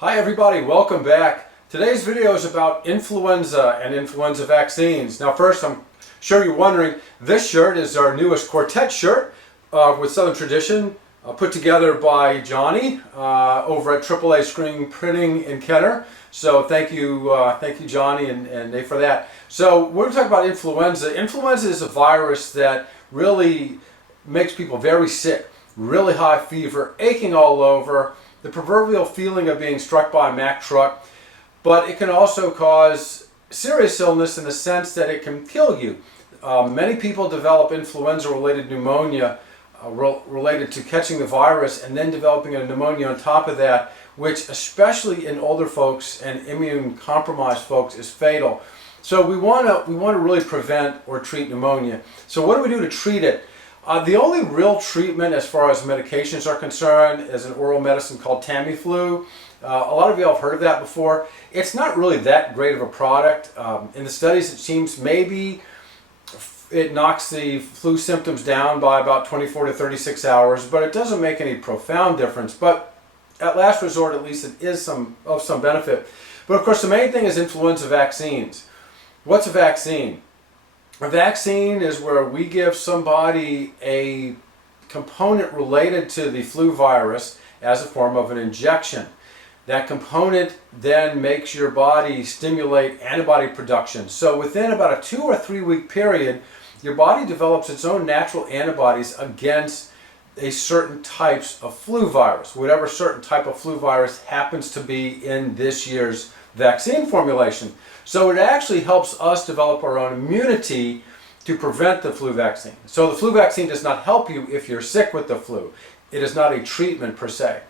Hi everybody, welcome back. Today's video is about influenza and influenza vaccines. Now first, I'm sure you're wondering, this shirt is our newest quartet shirt with Southern Tradition, put together by Johnny over at AAA Screen Printing in Kenner. So thank you Johnny and Nate for that. So we're going to talk about influenza. Influenza is a virus that really makes people very sick, really high fever, aching all over, the proverbial feeling of being struck by a Mack truck, but it can also cause serious illness in the sense that it can kill you. Many people develop influenza-related pneumonia related to catching the virus and then developing a pneumonia on top of that, which especially in older folks and immune-compromised folks is fatal. So we want to really prevent or treat pneumonia. So what do we do to treat it? The only real treatment as far as medications are concerned is an oral medicine called Tamiflu. A lot of you have heard of that before. It's not really that great of a product. In the studies it seems maybe it knocks the flu symptoms down by about 24 to 36 hours, but it doesn't make any profound difference. But at last resort, at least, it is of some benefit. But of course the main thing is influenza vaccines. What's a vaccine? A vaccine is where we give somebody a component related to the flu virus as a form of an injection. That component then makes your body stimulate antibody production. So within about a 2 or 3 week period, your body develops its own natural antibodies against a certain types of flu virus, whatever certain type of flu virus happens to be in this year's vaccine formulation. So it actually helps us develop our own immunity to prevent the flu vaccine. So the flu vaccine does not help you if you're sick with the flu. It is not a treatment per se.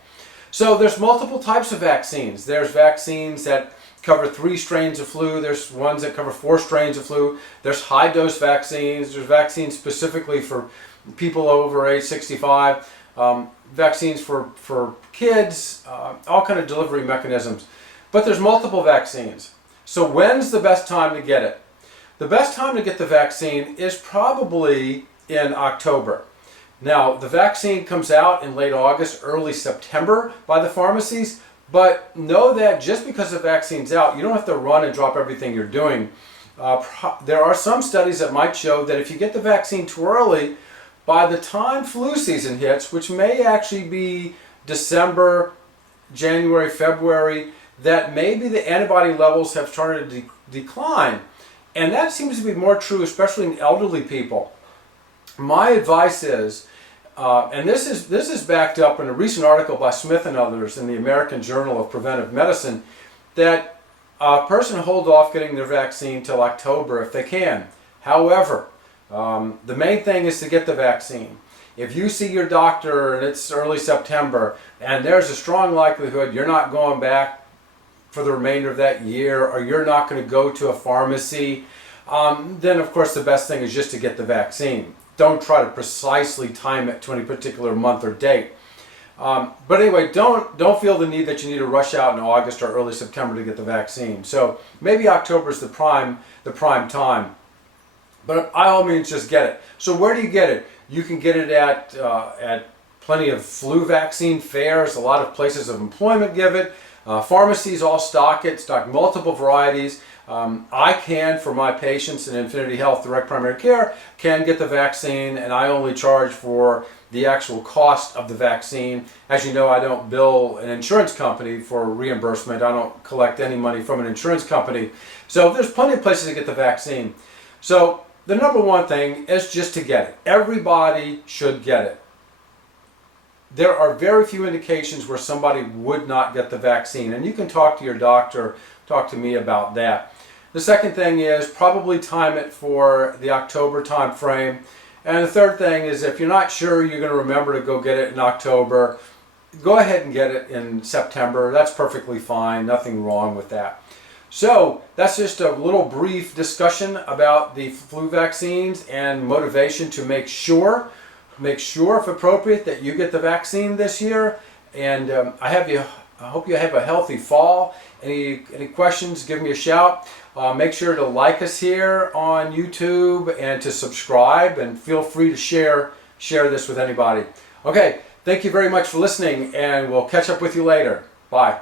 So there's multiple types of vaccines. There's vaccines that cover 3 strains of flu. There's ones that cover 4 strains of flu. There's high dose vaccines. There's vaccines specifically for people over age 65. Vaccines for kids, all kind of delivery mechanisms. But there's multiple vaccines. So when's the best time to get it? The best time to get the vaccine is probably in October. Now, the vaccine comes out in late August, early September by the pharmacies, but know that just because the vaccine's out, you don't have to run and drop everything you're doing. There are some studies that might show that if you get the vaccine too early, by the time flu season hits, which may actually be December, January, February, that maybe the antibody levels have started to decline. And that seems to be more true, especially in elderly people. My advice is, and this is backed up in a recent article by Smith and others in the American Journal of Preventive Medicine, that a person hold off getting their vaccine till October if they can. However, the main thing is to get the vaccine. If you see your doctor and it's early September and there's a strong likelihood you're not going back for the remainder of that year, or you're not going to go to a pharmacy, then of course the best thing is just to get the vaccine. Don't try to precisely time it to any particular month or date. But anyway, don't feel the need that you need to rush out in August or early September to get the vaccine. So maybe October is the prime time. But by all means, just get it. So where do you get it? You can get it at plenty of flu vaccine fairs. A lot of places of employment give it. Pharmacies all stock multiple varieties. I can, for my patients in Infinity Health Direct Primary Care, can get the vaccine, and I only charge for the actual cost of the vaccine. As you know, I don't bill an insurance company for reimbursement. I don't collect any money from an insurance company. So there's plenty of places to get the vaccine. So the number one thing is just to get it. Everybody should get it. There are very few indications where somebody would not get the vaccine, and you can talk to your doctor, talk to me about that. The second thing is probably time it for the October time frame. And the third thing is, if you're not sure you're going to remember to go get it in October, go ahead and get it in September. That's perfectly fine. Nothing wrong with that. So that's just a little brief discussion about the flu vaccines and motivation to make sure if appropriate that you get the vaccine this year. And I hope you have a healthy fall. Any questions, give me a shout. Make sure to like us here on YouTube and to subscribe, and feel free to share this with anybody. Okay, thank you very much for listening, and we'll catch up with you later. Bye.